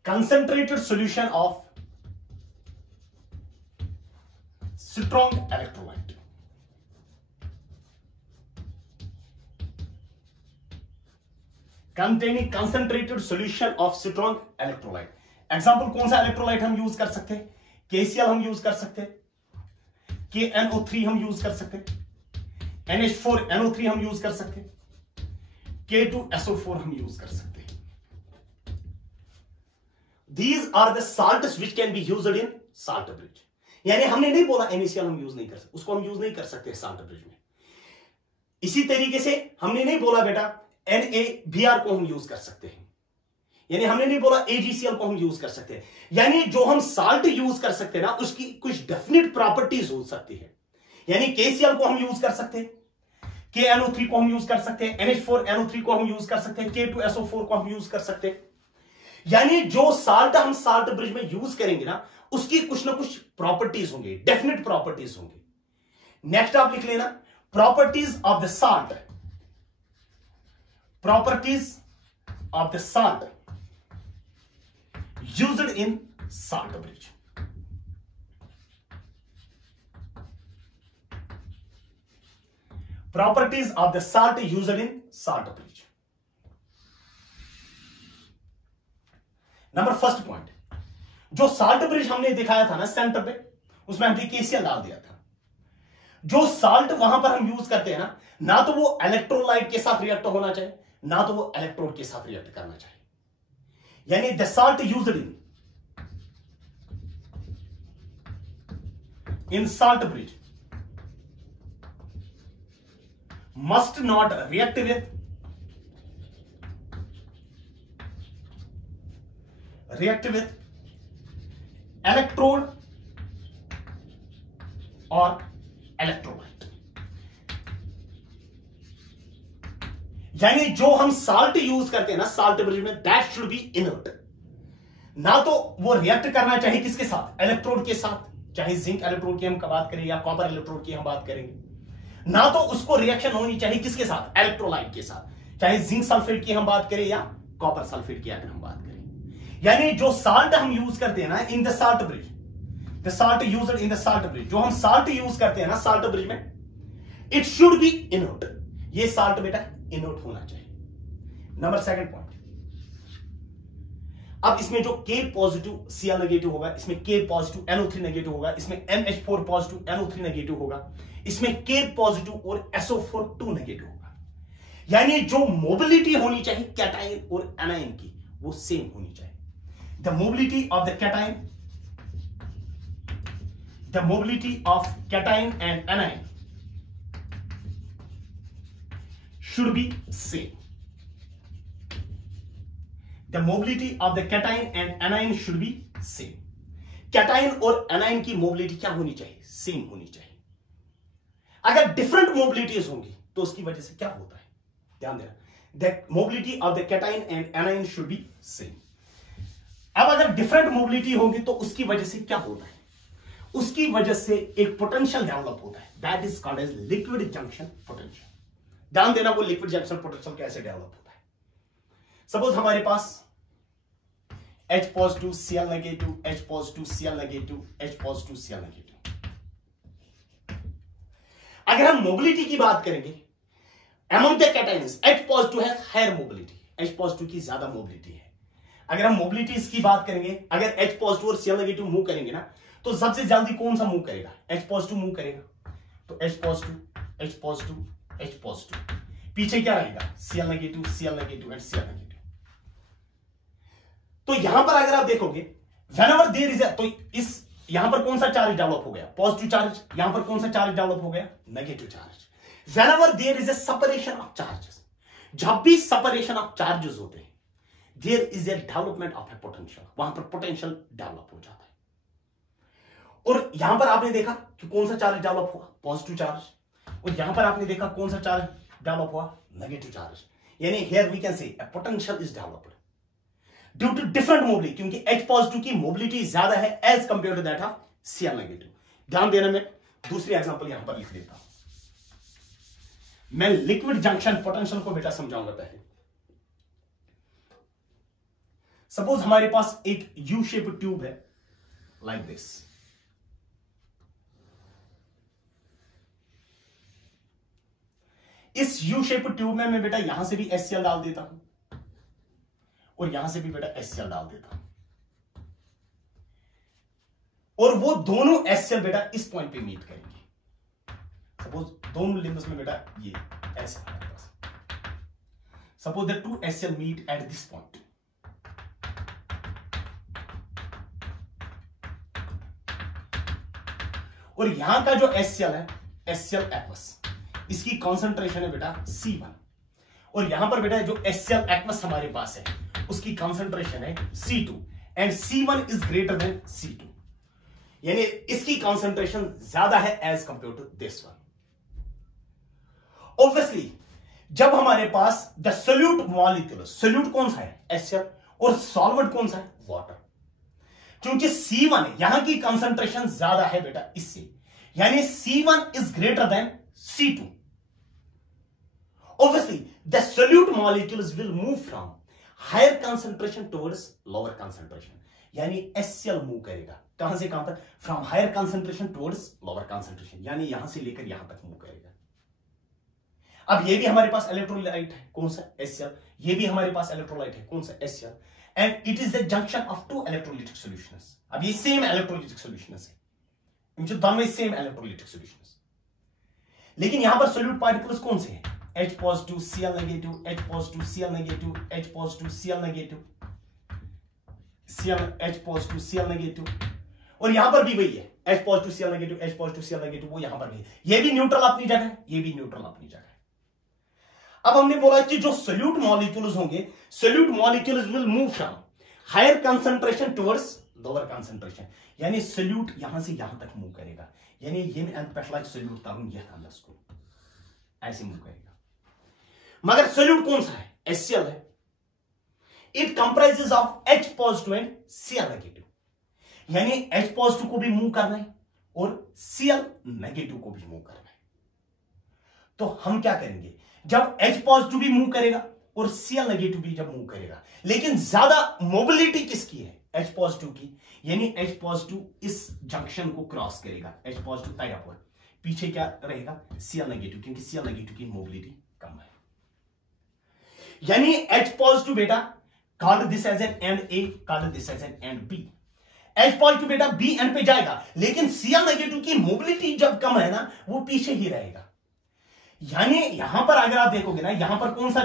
concentrated solution of strong electrolyte. Containing concentrated solution of strong electrolyte. Example कौन सा इलेक्ट्रोलाइट हम यूज कर सकते हैं, KCl हम यूज कर सकते हैं, KNO3 हम यूज कर सकते हैं, NH4NO3 हम यूज कर सकते हैं, K2SO4 हम यूज कर सकते हैं। These are the salts which can be used in salt bridge। यानी हमने नहीं बोला NaCl हम यूज नहीं कर सकते, उसको हम यूज नहीं कर सकते साल्ट ब्रिज में। इसी तरीके से हमने नहीं बोला बेटा NaBr को हम यूज कर सकते हैं, यानी हमने नहीं बोला AgCl को हम यूज कर सकते हैं। यानी जो हम साल्ट यूज कर सकते हैं ना, उसकी कुछ डेफिनेट प्रॉपर्टीज हो सकती है। यानी KCl को हम यूज कर सकते हैं, KNO3 को हम यूज कर सकते हैं, NH4NO3 को हम यूज कर सकते हैं, K2SO4 को हम यूज कर सकते हैं। यानी जो साल्ट हम साल्ट ब्रिज में यूज करेंगे ना, उसकी कुछ ना कुछ प्रॉपर्टीज होंगी, डेफिनेट प्रॉपर्टीज होंगी। नेक्स्ट आप लिख लेना, properties of the salt, properties of the salt used in salt bridge। Properties of the salt used in salt bridge। Number first point, जो साल्ट ब्रिज हमने दिखाया था ना सेंटर पे, उसमें हमने KCl डाल दिया था। जो साल्ट वहां पर हम यूज करते हैं ना तो वो इलेक्ट्रोलाइट के साथ रिएक्ट होना चाहिए, ना तो वो इलेक्ट्रोड के साथ रिएक्ट करना चाहिए। यानी the salt used in salt bridge must not react with electrode और इलेक्ट्रोलाइट। यानी जो हम साल्ट यूज करते हैं ना साल्ट ब्रिज में, दैट शुड बी इनर्ट। ना तो वो रिएक्ट करना चाहिए किसके साथ, इलेक्ट्रोड के साथ, चाहे जिंक इलेक्ट्रोड की हम बात करें या कॉपर इलेक्ट्रोड की हम बात करेंगे। ना तो उसको रिएक्शन होनी चाहिए किसके साथ, इलेक्ट्रोलाइट के साथ, चाहे जिंक सल्फेट की हम बात करें या कॉपर सल्फेट की अगर हम बात करें। यानी जो साल्ट हम यूज करते हैं ना इन the salt bridge, the salt used in the salt bridge, जो हम साल्ट यूज करते हैं ना साल्ट ब्रिज में, इट शुड बी इनर्ट। ये साल्ट बेटा इनर्ट होना चाहिए। नंबर सेकंड पॉइंट, अब इसमें जो K पॉजिटिव Cl नेगेटिव होगा, इसमें K पॉजिटिव NO3 नेगेटिव होगा, इसमें NH4 पॉजिटिव NO3 नेगेटिव होगा, इसमें K पॉजिटिव और SO4 2 नेगेटिव होगा। यानी जो मोबिलिटी होनी चाहिए कैटायन और एनायन की, वो सेम होनी चाहिए। The mobility of the cation, the mobility of cation and anion should be same। The mobility of the cation and anion should be same। Cation और एनायन की मोबिलिटी क्या होनी चाहिए, सेम होनी चाहिए। अगर डिफरेंट मोबिलिटीज होंगी तो उसकी वजह से क्या होता है, ध्यान देना, the mobility of the cation and anion should be same. अब अगर डिफरेंट मोबिलिटी होगी तो उसकी वजह से क्या होता है, उसकी वजह से एक पोटेंशियल डेवलप होता है, that is called as liquid junction potential. ध्यान देना वो लिक्विड जंक्शन पोटेंशियल कैसे डेवलप होता है। सपोज हमारे पास H positive Cl negative, H positive Cl negative, H positive Cl negative. अगर हम मोबिलिटी की बात करेंगे among the cations, H positive है हायर मोबिलिटी, H पॉजिटिव की ज्यादा मोबिलिटी है। अगर हम मोबिलिटीज की बात करेंगे, अगर H पॉजिटिव और Cl नेगेटिव मूव करेंगे ना, तो सबसे जल्दी कौन सा मूव करेगा, H पॉजिटिव मूव करेगा। तो H positive, H positive, H positive, पीछे क्या रहेगा, Cl negative, Cl negative and Cl negative. तो यहां पर अगर आप देखोगे whenever there is a, तो इस यहां पर कौन सा चार्ज डेवलप हो गया, पॉजिटिव चार्ज। यहां पर कौन सा चार्ज डेवलप हो गया, negative charge. whenever there is a separation of charges, जब भी सेपरेशन ऑफ चार्जेस होते हैं, there is a development of a potential, वहां पर पोटेंशियल डेवलप हो जाता है। और यहां पर आपने देखा कि कौन सा चार्ज डेवलप हुआ, पॉजिटिव चार्ज, और यहां पर आपने देखा कौन सा चार्ज डेवलप हुआ, नेगेटिव चार्ज। यानी here we can say a potential is developed due to different mobility, क्योंकि H पॉजिटिव की मोबिलिटी ज्यादा है as compare to that of Cl negative. ध्यान देना, मैं दूसरी एग्जांपल यहां पर लिख देता हूं। मैं लिक्विड जंक्शन पोटेंशियल को बेटा समझाऊंगा पहले। सपोज हमारे पास एक यू शेप ट्यूब है लाइक दिस। इस यू शेप ट्यूब में मैं बेटा यहां से भी HCl डाल देता हूं और यहां से भी बेटा HCl डाल देता हूं, और वो दोनों HCl बेटा इस पॉइंट पे मीट करेंगे। सपोज दोनों लिम्ब्स में बेटा ये ऐसे हमारे पास, suppose the two HCl meet at this point. और यहां का जो HCl है, HCl एक्वस, इसकी कॉन्सेंट्रेशन है बेटा C1, और यहां पर बेटा जो HCl एक्वस हमारे पास है उसकी कॉन्सेंट्रेशन है C2 and C1 is greater than C2, यानी इसकी कॉन्सेंट्रेशन ज्यादा है as compare to this one. Obviously जब हमारे पास द सोल्यूट मॉलिक्यूल, सोल्यूट कौन सा है, HCl, और सॉल्वेंट कौन सा है, वाटर, क्योंकि C1 यहां की कॉन्सेंट्रेशन ज्यादा है बेटा इससे, यानी C1 is greater than C2। Obviously the solute molecules will move from higher concentration towards lower concentration, यानी HCl मूव करेगा कहां से कहां पर, from higher concentration towards lower concentration, यानी यहां से लेकर यहां तक मूव करेगा। अब ये भी हमारे पास इलेक्ट्रोलाइट है, कौन सा, HCl, ये भी हमारे पास इलेक्ट्रोलाइट है, कौन सा, HCl, and it is the junction of two electrolytic solutions. अब ये सेम इलेक्ट्रोलाइटिक सॉल्यूशंस है, इनके दोनों सेम इलेक्ट्रोलाइटिक सॉल्यूशंस, लेकिन यहां पर सोल्यूट पार्टिकल्स कौन से हैं, H positive Cl negative, H positive Cl negative, H positive Cl negative, H positive Cl negative, और यहां पर भी वही है, H positive Cl negative, H positive Cl negative, वो यहां पर भी, ये भी न्यूट्रल अपनी जगह है, ये भी न्यूट्रल अपनी जगह है। अब हमने बोला कि जो सोल्यूट मॉलिक्यूल्स होंगे, solute molecules will move from higher concentration towards lower concentration, यानी सोल्यूट यहां से यहां तक मूव करेगा, यानी ये मैं पेट्रोलाइट सोल्यूट तारूं यह था इसको ऐसे मूव करेगा। मगर सोल्यूट कौन सा है, HCl है, it comprises of H positive and Cl negative, यानी H पॉजिटिव को भी मूव करना है और Cl नेगेटिव को भी मूव करना है। तो हम क्या करेंगे, जब H पॉजिटिव भी मूव करेगा और Cl नेगेटिव भी जब मूव करेगा, लेकिन ज्यादा मोबिलिटी किसकी है, H पॉजिटिव की, यानी H पॉजिटिव इस जंक्शन को क्रॉस करेगा, H पॉजिटिव टाई अप, पीछे क्या रहेगा, Cl नेगेटिव, क्योंकि Cl नेगेटिव की मोबिलिटी कम है। यानी H पॉजिटिव बेटा called this as an end A, called this as an end B। H positive बेटा B एंड पे जाएगा, लेकिन Cl नेगेटिव की मोबिलिटी जब कम है ना, वो पीछे ही रहेगा। यानी यहां पर अगर आप देखोगे ना, यहां पर कौन सा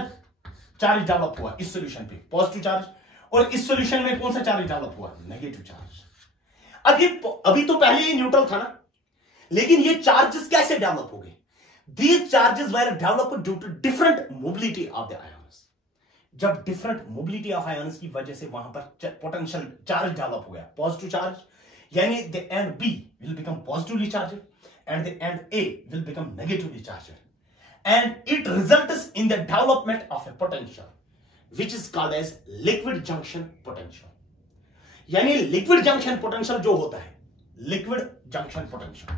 चार्ज डेवलप हुआ, इस सॉल्यूशन पे पॉजिटिव चार्ज, और इस सॉल्यूशन में कौन सा चार्ज डेवलप हुआ, नेगेटिव चार्ज। अभी तो पहले ये न्यूट्रल था ना, लेकिन ये चार्जेस कैसे डेवलप हो गए, these charges were developed due to different mobility of the ion. जब डिफरेंट मोबिलिटी ऑफ आयंस की वजह से वहां पर पोटेंशियल चार्ज डेवलप हो गया, पॉजिटिव चार्ज, यानी the end B will become positively charged and the end A will become negatively charged, and it results in the development of a potential which is called as liquid junction potential. यानी liquid junction potential जो होता है, liquid junction potential,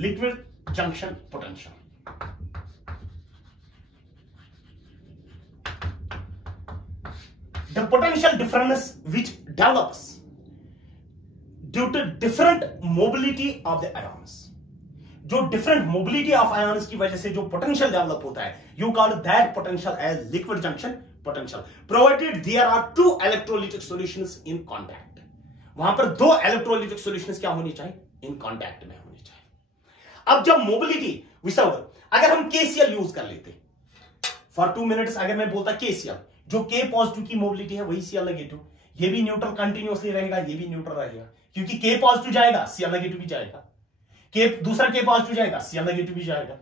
liquid junction potential, the potential difference which develops due to different mobility of the ions, जो different mobility of ions की वजह से जो potential develop होता है, you call that potential as liquid junction potential, provided there are two electrolytic solutions in contact. वहां पर दो electrolytic solutions क्या होनी चाहिए, in contact में होनी चाहिए। अब जब mobility विसर्ग, अगर हम KCl यूज कर लेते for 2 minutes, अगर मैं बोलता KCl, जो K पॉजिटिव की मोबिलिटी है वही Cl नेगेटिव, ये भी न्यूट्रल कंटिन्यूअसली रहेगा, ये भी न्यूट्रल रहेगा, क्योंकि K पॉजिटिव जाएगा Cl नेगेटिव भी जाएगा, K दूसरा K पॉजिटिव जाएगा Cl नेगेटिव भी जाएगा,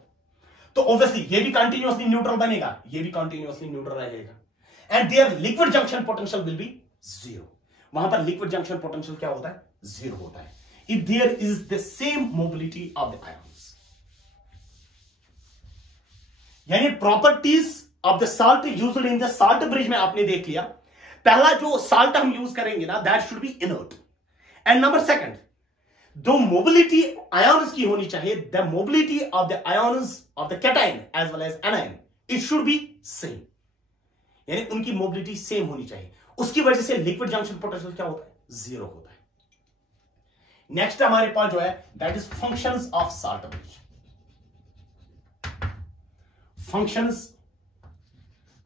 तो ऑब्वियसली ये भी कंटिन्यूअसली न्यूट्रल बनेगा, ये भी कंटिन्यूअसली न्यूट्रल रहेगा, and there liquid junction potential will be zero. वहां पर लिक्विड जंक्शन पोटेंशियल क्या होता है, जीरो होता है, if there is the same mobility of the ions. यानी properties of the salt used in the salt bridge में आपने देख लिया, पहला जो साल्ट हम यूज करेंगे ना, that should be inert, and number second, दो मोबिलिटी आयंस की होनी चाहिए, the mobility of the ions of the cation as well as anion, it should be same, यानी उनकी मोबिलिटी सेम होनी चाहिए, उसकी वजह से लिक्विड जंक्शन पोटेंशियल क्या होता है, जीरो होता है। नेक्स्ट हमारे पास जो है that is functions of salt bridge, functions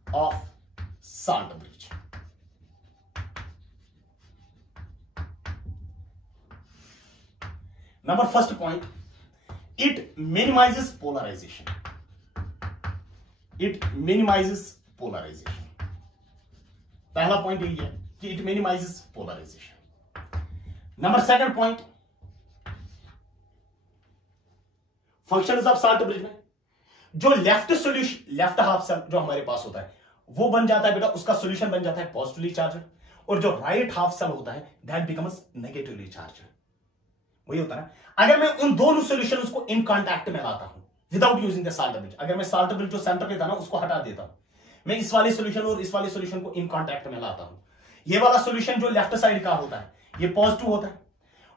of salt bridge। Number first point, it minimizes polarization, it minimizes polarization। पहला पॉइंट यही है कि it minimizes polarization। Number second point, functions of salt bridge में जो left solution, left half cell जो हमारे पास होता है वो बन जाता है बेटा, उसका सॉल्यूशन बन जाता है पॉजिटिवली चार्ज, और जो राइट हाफ सेल होता है दैट बिकम्स नेगेटिवली चार्ज। वही होता है, अगर मैं उन दोनों सॉल्यूशंस को इन कांटेक्ट में लाता हूं without using the salt bridge, अगर मैं साल्ट ब्रिज जो सेंटर पे था ना उसको हटा देता हूं, मैं इस वाले सॉल्यूशन और इस वाले सॉल्यूशन को इन कांटेक्ट में लाता हूं, ये वाला सॉल्यूशन जो लेफ्ट साइड का होता है ये पॉजिटिव होता है,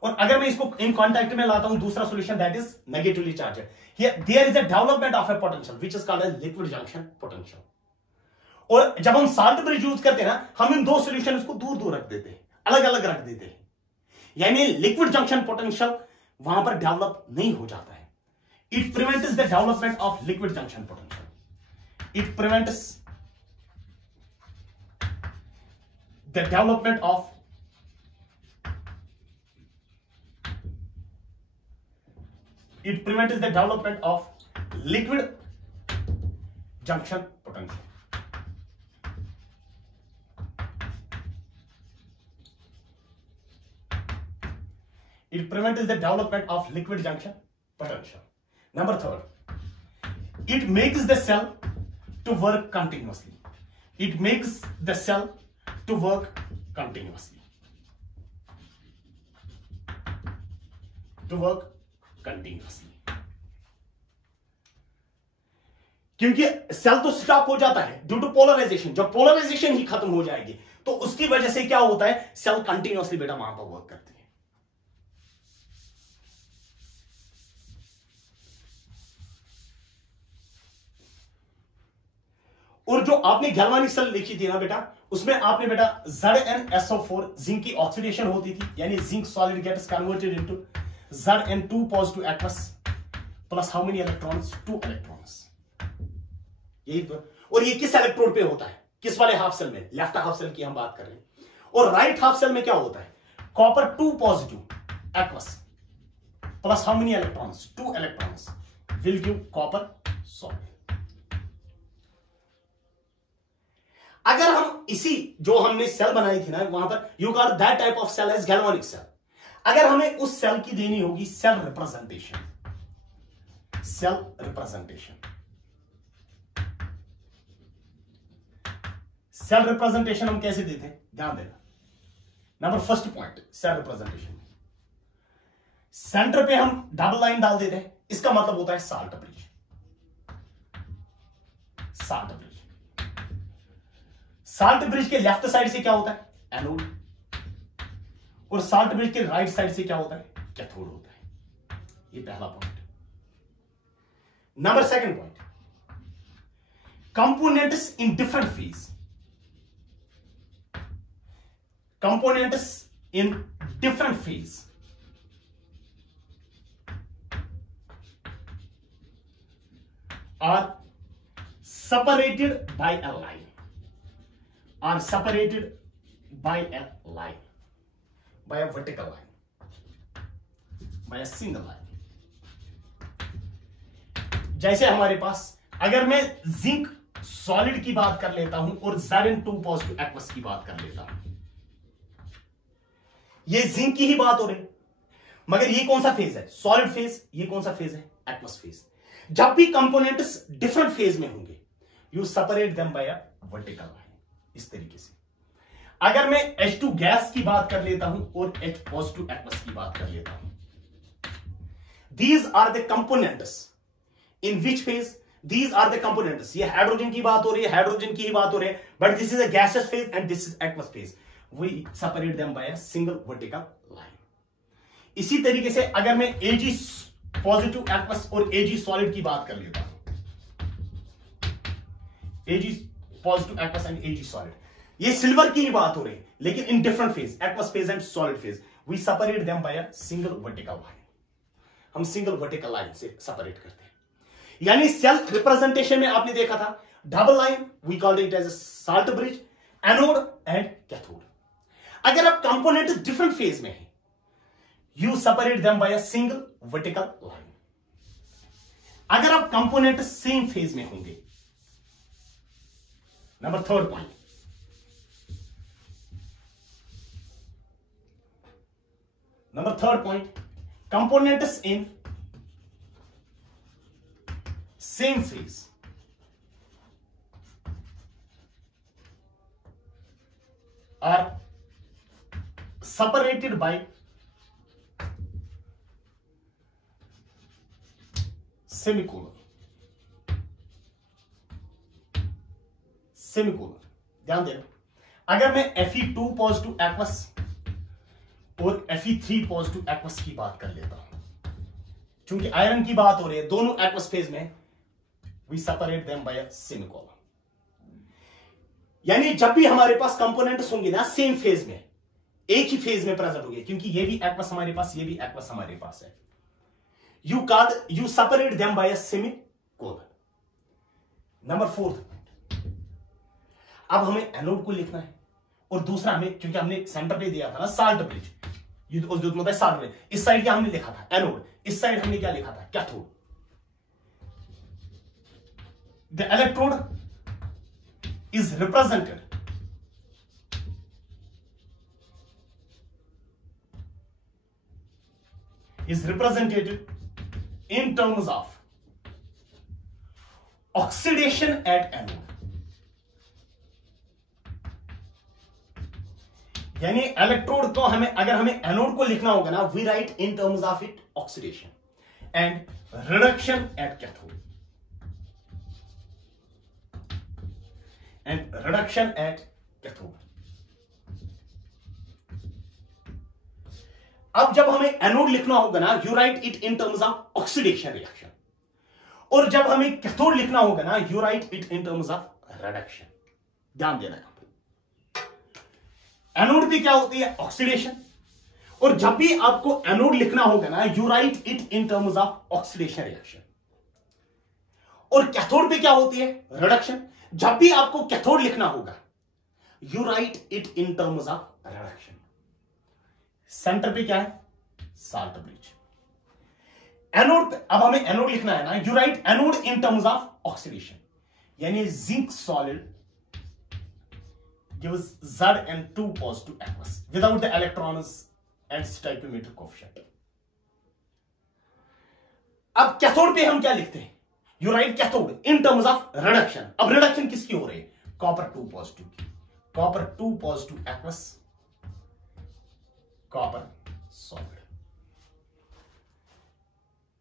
और अगर मैं इसको इन कांटेक्ट में लाता हूं दूसरा solution that is negatively charge, there is a development of a potential which is called as liquid junction potential. और जब हम साल्ट ब्रिज यूज करते हैं ना, हम इन दो सॉल्यूशंस को दूर दूर रख देते हैं, अलग अलग रख देते हैं, यानी लिक्विड जंक्शन पोटेंशियल वहां पर डेवलप नहीं हो जाता है। It prevents the development of liquid junction potential, it prevents the development of it prevents the development of liquid junction potential। It prevents the development of liquid junction potential। Number third, it makes the cell to work continuously, it makes the cell to work continuously, to work continuously, क्योंकि cell तो stop हो जाता है due to polarisation, जब polarisation ही खत्म हो जाएगी तो उसकी वजह से क्या होता है, सेल कंटिन्यूअसली बेटा वहां पर वर्क करती है। और जो आपने गैल्वानिक सेल लिखी थी ना बेटा, उसमें आपने बेटा ZnSO4 जिंक की ऑक्सीडेशन होती थी, यानी zinc solid gets converted into Zn2 positive aqueous plus how many electrons, 2 electrons, यही तो। और ये किस इलेक्ट्रोड पे होता है, किस वाले हाफ सेल में, लेफ्ट हाफ सेल की हम बात कर रहे हैं, और राइट हाफ सेल में क्या होता है, copper 2 positive aqueous plus how many electrons, 2 electrons will give copper solid। अगर हम इसी जो हमने सेल बनाई थी ना वहां पर, you got that type of cell as galvanic cell, अगर हमें उस सेल की देनी होगी cell representation, cell representation, cell representation हम कैसे देते हैं, ध्यान देना। Number first point, cell representation, centre पे हम डबल लाइन डाल देते हैं, इसका मतलब होता है salt bridge, salt bridge, salt bridge के लेफ्ट साइड से क्या होता है? एनोड, और साल्ट ब्रिज के राइट साइड से क्या होता है? कैथोड होता है। ये पहला point. Number second point, components in different phase, components in different phase are separated by a line, are separated by a line, by a vertical line, by a single line. जैसे हमारे पास अगर मैं zinc solid की बात कर लेता हूं और Zn2 पॉजिटिव एक्वस की बात कर लेता हूं, ये जिंक की ही बात हो रही, मगर ये कौन सा फेज है? Solid phase. ये कौन सा फेज है? Aqueous phase. जब भी कंपोनेंट्स डिफरेंट फेज में होंगे, you separate them by a vertical line. इस तरीके से अगर मैं H2 गैस की बात कर लेता हूं और H पॉजिटिव एक्वस की बात कर लेता हूं, these are the components in which phase, these are the components. ये हाइड्रोजन की बात हो रही है, हाइड्रोजन की ही बात हो रही है, but this is a gaseous phase and this is aqueous phase. We separate them by a single vertical line. इसी तरीके से अगर मैं Ag पॉजिटिव एक्वस और Ag सॉलिड की बात कर लेता हूं, Ag positive aqueous and Ag solid, ये सिल्वर की ही बात हो रही है, लेकिन in different phase, aqueous phase and solid phase, we separate them by a single vertical line. हम सिंगल वर्टिकल लाइन से सेपरेट करते हैं। यानी सेल रिप्रेजेंटेशन में आपने देखा था double line, we called it as a salt bridge, anode and cathode. अगर आप कंपोनेंट डिफरेंट फेज में है, you separate them by a single vertical line. अगर आप कंपोनेंट सेम फेज में होंगे, number third point, components in same phase are separated by semicolon. ध्यान देना, अगर मैं Fe2 पॉजिटिव एक्वस और Fe3 पॉजिटिव एक्वस की बात कर लेता हूं, चूंकि आयरन की बात हो रही है, दोनों एक्वस फेज में, we separate them by a semicolon. यानी जब भी हमारे पास कंपोनेंट्स होंगे ना सेम फेज में, एक ही फेज में प्रेजेंट होंगे, क्योंकि ये भी एक्वस हमारे पास, ये भी एक्वस हमारे पास है, you separate them by a semicolon. Number fourth point, अब हमें एनोड को लिखना है और दूसरा हमें, क्योंकि हमने सेंटर पे दिया था ना साल्ट ब्रिज, ये उस मतलब साल्ट ब्रिज, इस साइड क्या हमने लिखा था? एनोड। इस साइड हमने क्या लिखा था? Cathode. The electrode is represented in terms of oxidation at anode. यानी इलेक्ट्रोड को हमें, अगर हमें एनोड को लिखना होगा ना, we write in terms of it oxidation and reduction at cathode, अब जब हमें एनोड लिखना होगा ना, you write it in terms of oxidation reaction, और जब हमें कैथोड लिखना होगा ना, you write it in terms of reduction. ध्यान देना, एनोड भी क्या होती है? ऑक्सीडेशन, और जब भी आपको एनोड लिखना होगा ना, you write it in terms of oxidation reaction, और कैथोड पे क्या होती है? रिडक्शन। जब भी आपको कैथोड लिखना होगा, you write it in terms of reduction. Centre पे क्या है? Salt bridge. एनोड पे, अब हमें एनोड लिखना है ना, you write anode in terms of oxidation, यानी zinc solid gives Zn2 positive aqueous without the electrons and stoichiometric coefficient. अब कैथोड पे हम क्या लिखते हैं? You right cathode in terms of reduction. अब रिडक्शन किसकी हो रही है? कॉपर 2 पॉजिटिव की, copper 2 positive aqueous, copper solid,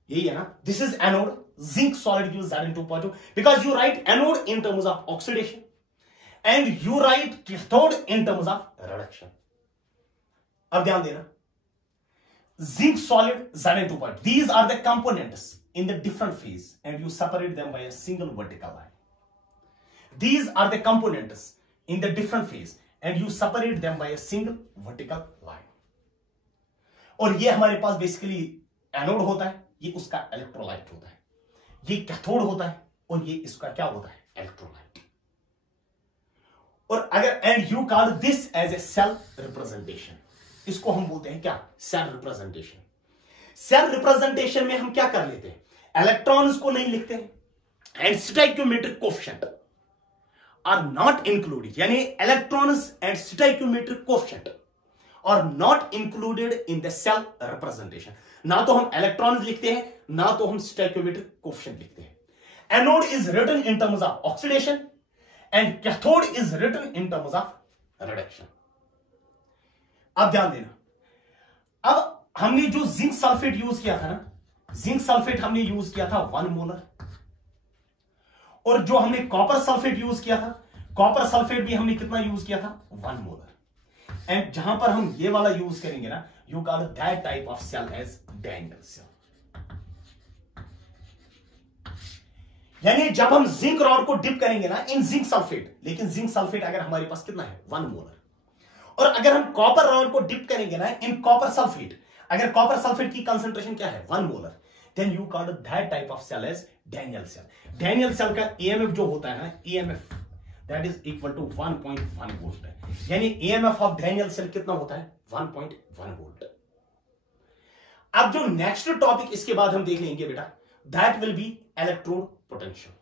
यही है ना? This is anode, zinc solid gives Zn2 positive, because you write anode in terms of oxidation and you write cathode in terms of reduction. अब ध्यान देना, zinc solid Zn2 point, these are the components in the different phase and you separate them by a single vertical line. These are the components in the different phase and you separate them by a single vertical line. और ये हमारे पास basically anode होता है, ये उसका electrolyte होता है, ये कैथोड होता है और ये इसका क्या होता है, इलेक्ट्रोलाइट. और अगर and you call this as a cell representation, इसको हम बोलते हैं क्या, सेल रिप्रेजेंटेशन. सेल रिप्रेजेंटेशन में हम क्या कर लेते हैं, इलेक्ट्रॉन्स को नहीं लिखते हैं and stoichiometric coefficient are not included, यानी electrons and stoichiometric coefficient are not included in the cell representation. ना तो हम इलेक्ट्रॉन्स लिखते हैं, ना तो हम स्टोइकियोमेट्रिक कोएफिशिएंट लिखते हैं. Anode is written in terms of oxidation and cathode is written in terms of reduction. अब ध्यान देना, अब हमने जो जिंक सल्फेट यूज किया था ना, जिंक सल्फेट हमने यूज किया था 1 मोलर, और जो हमने कॉपर सल्फेट यूज किया था, कॉपर सल्फेट भी हमने कितना यूज किया था, 1 मोलर. एंड जहां पर हम ये वाला यूज करेंगे ना, you call that type of cell as Daniell cell. यानी जब हम जिंक रॉड को डिप करेंगे ना इन जिंक सल्फेट, लेकिन जिंक सल्फेट अगर हमारे पास कितना है, 1 मोलर, और अगर हम कॉपर रॉड को डिप करेंगे ना इन कॉपर सल्फेट, अगर कॉपर सल्फेट की कंसंट्रेशन क्या है, 1 molar, then you call that type of cell as Daniell cell. Daniell cell का ईएमएफ जो होता है ना, EMF that is equal to 1.1 volt है. यानी ईएमएफ ऑफ डैनियल सेल कितना होता है, 1.1 वोल्ट. अब जो नेक्स्ट टॉपिक इसके बाद हम देख लेंगे बेटा, that will be electrode potential.